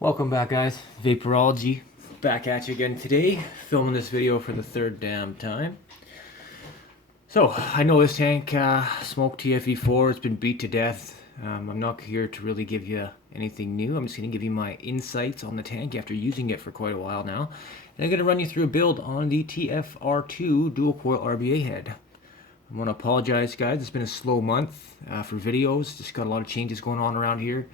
Welcome back, guys. Vaporology back at you again today, filming this video for the third damn time. So, I know this tank, Smok TFV4, it's been beat to death. I'm not here to really give you anything new. I'm just going to give you my insights on the tank after using it for quite a while now. And I'm going to run you through a build on the TF-R2 dual coil RBA head. I want to apologize, guys. It's been a slow month for videos. Just got a lot of changes going on around here.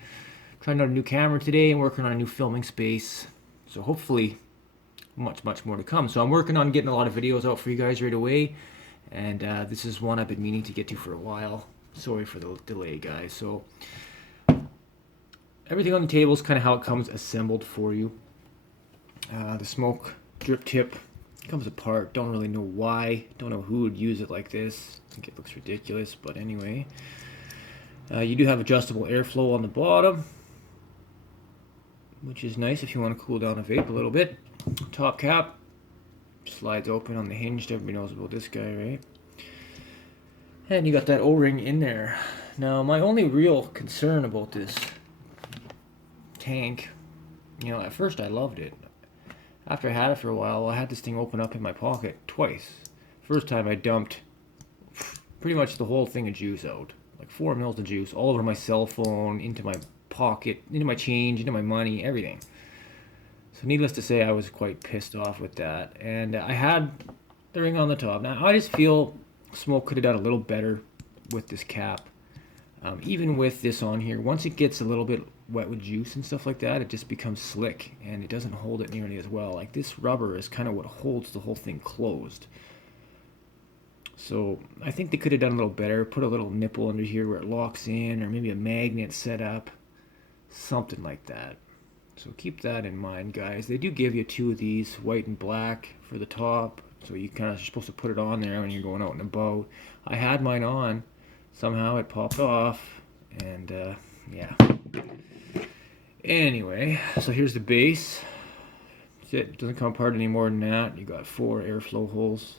Trying out a new camera today and working on a new filming space. So hopefully much more to come. So I'm working on getting a lot of videos out for you guys right away. And this is one I've been meaning to get to for a while. Sorry for the delay, guys. So everything on the table is kind of how it comes assembled for you. The smoke drip tip comes apart. Don't really know why. Don't know who would use it like this. I think it looks ridiculous, but anyway. You do have adjustable airflow on the bottom, which is nice if you want to cool down a vape a little bit. Top cap slides open on the hinge. Everybody knows about this guy, right? And you got that O-ring in there. Now, my only real concern about this tank, at first I loved it. After I had it for a while, I had this thing open up in my pocket twice. First time I dumped pretty much the whole thing of juice out. Like 4 mils of juice all over my cell phone, into my pocket, into my change, into my money, everything. So needless to say, I was quite pissed off with that. And I had the ring on the top. Now, I just feel Smok could have done a little better with this cap. Even with this on here, once it gets a little bit wet with juice and stuff like that, it just becomes slick and it doesn't hold it nearly as well. Like, this rubber is kind of what holds the whole thing closed. So I think they could have done a little better. Put a little nipple under here where it locks in, or maybe a magnet set up. Something like that. So keep that in mind, guys. They do give you 2 of these, white and black, for the top. So you kind of are supposed to put it on there when you're going out and about. I had mine on. Somehow it popped off. And yeah. Anyway, so here's the base. It doesn't come apart any more than that. You got 4 airflow holes.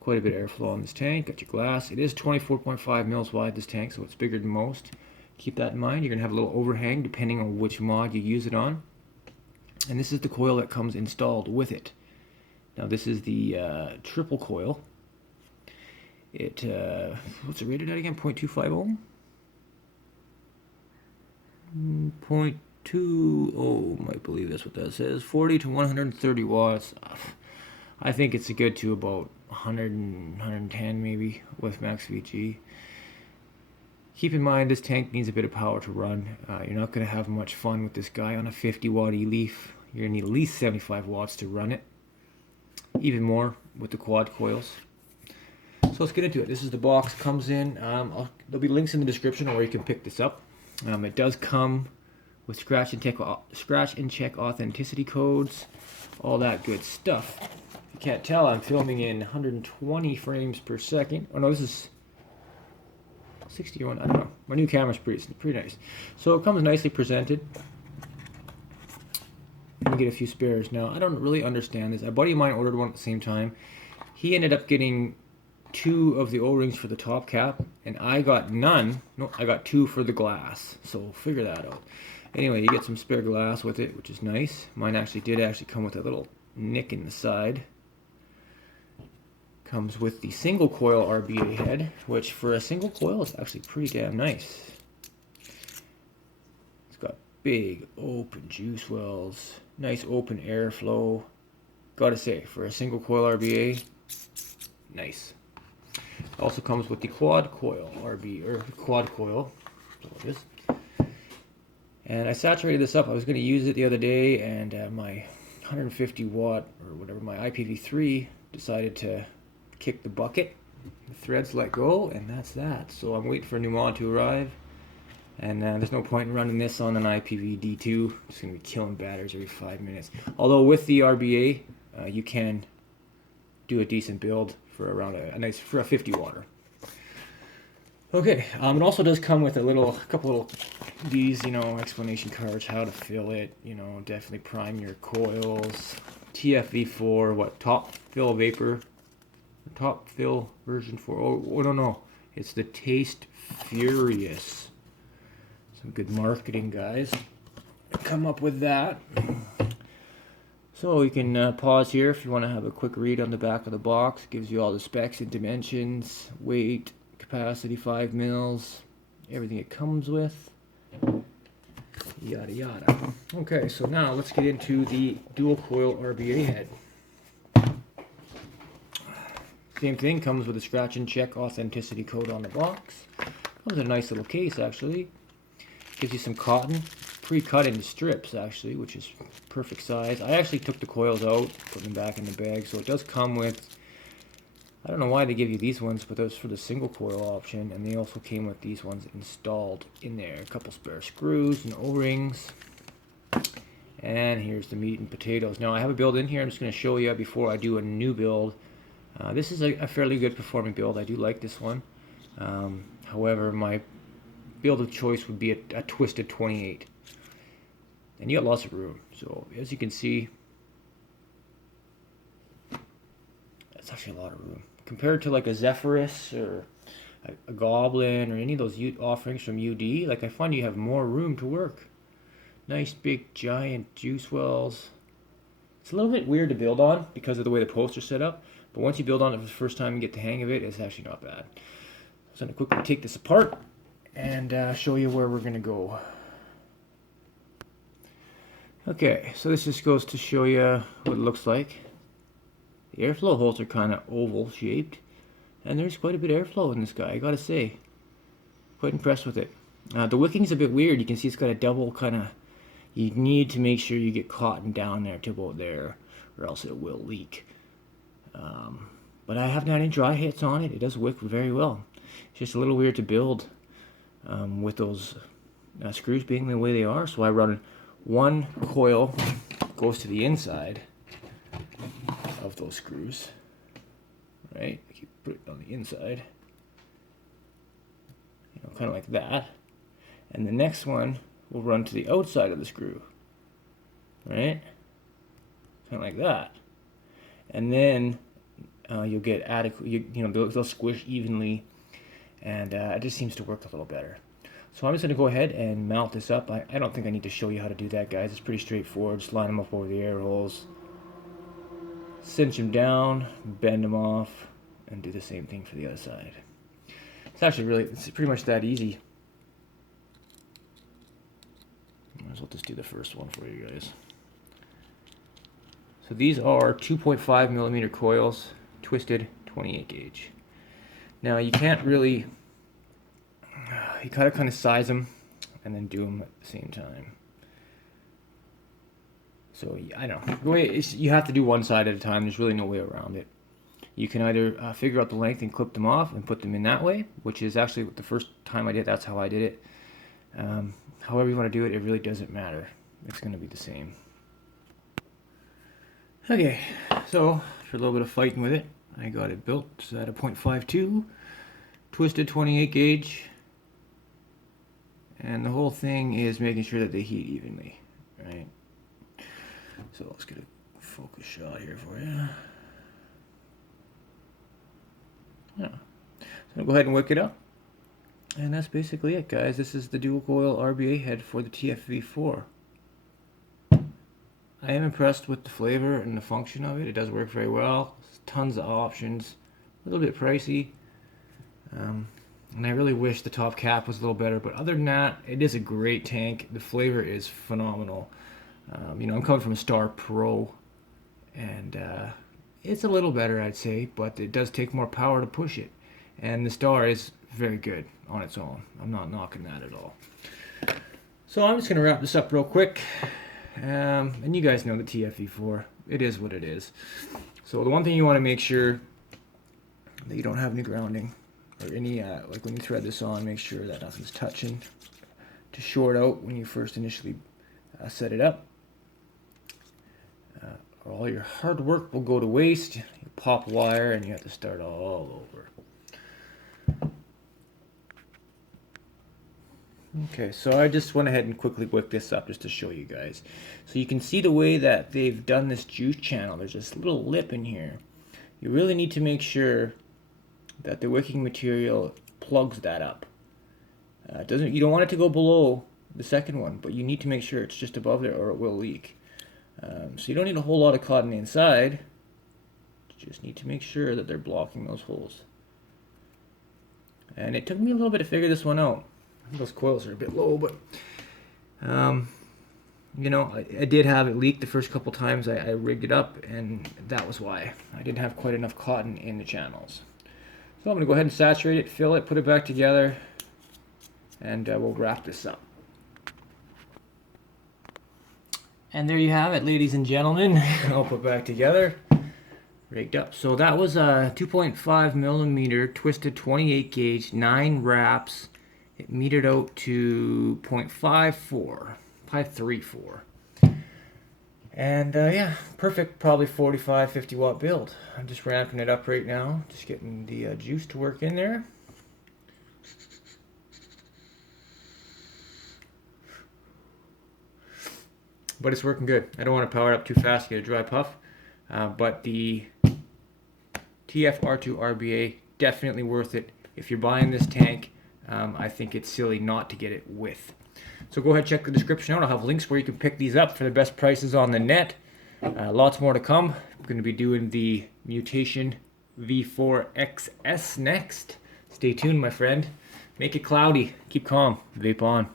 Quite a bit of airflow on this tank. Got your glass. It is 24.5 mils wide, this tank, so it's bigger than most. Keep that in mind. You're going to have a little overhang depending on which mod you use it on. And this is the coil that comes installed with it. Now this is the triple coil. It, what's it rated at again? 0.25 ohm? 0.2 ohm, I believe that's what that says. 40 to 130 watts. I think it's a good to about 100 and 110 maybe with max VG. Keep in mind this tank needs a bit of power to run. You're not going to have much fun with this guy on a 50 watt E-Leaf. You're going to need at least 75 watts to run it. Even more with the quad coils. So let's get into it. This is the box. Comes in. There'll be links in the description where you can pick this up. It does come with scratch and check authenticity codes. All that good stuff. If you can't tell, I'm filming in 120 frames per second. Oh no, this is 60 or 1, I don't know. My new camera's pretty nice. So it comes nicely presented. Let me get a few spares. Now, I don't really understand this. A buddy of mine ordered one at the same time. He ended up getting 2 of the O-rings for the top cap, and I got none. No, I got 2 for the glass. So figure that out. Anyway, you get some spare glass with it, which is nice. Mine did come with a little nick in the side. Comes with the single coil RBA head, which for a single coil is actually pretty damn nice. It's got big open juice wells, nice open airflow. Gotta say, for a single coil RBA, nice. Also comes with the quad coil quad coil. That's what it is. And I saturated this up. I was going to use it the other day, and my 150 watt or whatever, my IPv3 decided to kick the bucket. The threads let go, and that's that. So I'm waiting for a new mod to arrive, and there's no point in running this on an IPv4. It's going to be killing batteries every 5 minutes. Although with the RBA, you can do a decent build for around for a 50 watter. Okay, it also does come with a couple little these, explanation cards, how to fill it. Definitely prime your coils. TFV4, top fill vapor. Top fill version 4. Oh, no. It's the Taste Furious. Some good marketing, guys. come up with that. So you can pause here if you want to have a quick read on the back of the box. It gives you all the specs and dimensions, weight, capacity 5 mils, everything it comes with, yada yada. Okay, so now let's get into the dual coil RBA head. Same thing, comes with a scratch and check authenticity code on the box. Comes in a nice little case actually. Gives you some cotton, pre-cut into strips actually, which is perfect size. I actually took the coils out, put them back in the bag, so it does come with, I don't know why they give you these ones, but those for the single coil option, and they also came with these ones installed in there. A couple spare screws and O-rings. And here's the meat and potatoes. Now I have a build in here, I'm just going to show you before I do a new build. This is a fairly good performing build. I do like this one. However, my build of choice would be a twisted 28. And you got lots of room. So as you can see, that's actually a lot of room. Compared to like a Zephyrus or a Goblin or any of those offerings from UD, like I find you have more room to work. Nice big giant juice wells. It's a little bit weird to build on because of the way the poster's set up, but once you build on it for the first time and get the hang of it, it's actually not bad. So I'm going to quickly take this apart and show you where we're going to go. Okay, so this just goes to show you what it looks like. The airflow holes are kind of oval shaped, and there's quite a bit of airflow in this guy, I gotta say. Quite impressed with it. The wicking's a bit weird. You can see it's got a double kind of, you need to make sure you get cotton down there to about there, or else it will leak. But I haven't had any dry hits on it. It does wick very well. It's just a little weird to build with those screws being the way they are. So I run one coil, goes to the inside of those screws, right? You put it on the inside, you know, kind of like that. And the next one will run to the outside of the screw, right? Kind of like that. And then you'll get adequate, you know, they'll squish evenly, and it just seems to work a little better. So I'm just going to go ahead and mount this up. I don't think I need to show you how to do that, guys. It's pretty straightforward. Just line them up over the air holes, cinch them down, bend them off, and do the same thing for the other side. It's actually really, it's pretty much that easy. Might as well just do the first one for you guys. So these are 2.5 millimeter coils, twisted 28 gauge. Now you can't really, you gotta kind of size them and then do them at the same time. So I don't know, the way you have to do one side at a time. There's really no way around it. You can either figure out the length and clip them off and put them in that way, which is actually the first time I did, that's how I did it. However you want to do it, it really doesn't matter. It's going to be the same. Okay, so for a little bit of fighting with it, I got it built at a 0.52, twisted 28 gauge, and the whole thing is making sure that they heat evenly, right? So let's get a focus shot here for you. Yeah. So I'll go ahead and wick it up. And that's basically it, guys. This is the dual coil RBA head for the TF-V4. I am impressed with the flavor and the function of it. It does work very well. There's tons of options. A little bit pricey. And I really wish the top cap was a little better. But other than that, it is a great tank. The flavor is phenomenal. You know, I'm coming from a Star Pro. And it's a little better, I'd say. But it does take more power to push it. And the Star is very good on its own. I'm not knocking that at all. So I'm just going to wrap this up real quick. And you guys know the TF-V4. It is what it is. So the one thing you want to make sure that you don't have any grounding or any, like when you thread this on, make sure that nothing's touching to short out when you first initially set it up. All your hard work will go to waste. You pop wire and you have to start all over. Okay, so I just went ahead and quickly wick this up just to show you guys. So you can see the way that they've done this juice channel. There's this little lip in here. You really need to make sure that the wicking material plugs that up. You don't want it to go below the second one, but you need to make sure it's just above there or it will leak. So you don't need a whole lot of cotton inside. You just need to make sure that they're blocking those holes. And it took me a little bit to figure this one out. Those coils are a bit low, but you know, I did have it leak the first couple times I rigged it up, and that was why. I didn't have quite enough cotton in the channels. So I'm going to go ahead and saturate it, fill it, put it back together, and we'll wrap this up. And there you have it, ladies and gentlemen. I'll put back together, rigged up. So that was a 2.5 millimeter twisted 28 gauge, 9 wraps. It metered out to 0.534. And yeah, perfect, probably 45, 50 watt build. I'm just ramping it up right now, just getting the juice to work in there. But it's working good. I don't want to power it up too fast, get a dry puff. But the TF-R2 RBA, definitely worth it. If you're buying this tank, I think it's silly not to get it with. So go ahead, check the description out. I'll have links where you can pick these up for the best prices on the net. Lots more to come. I'm going to be doing the Mutation V4 XS next. Stay tuned, my friend. Make it cloudy. Keep calm. Vape on.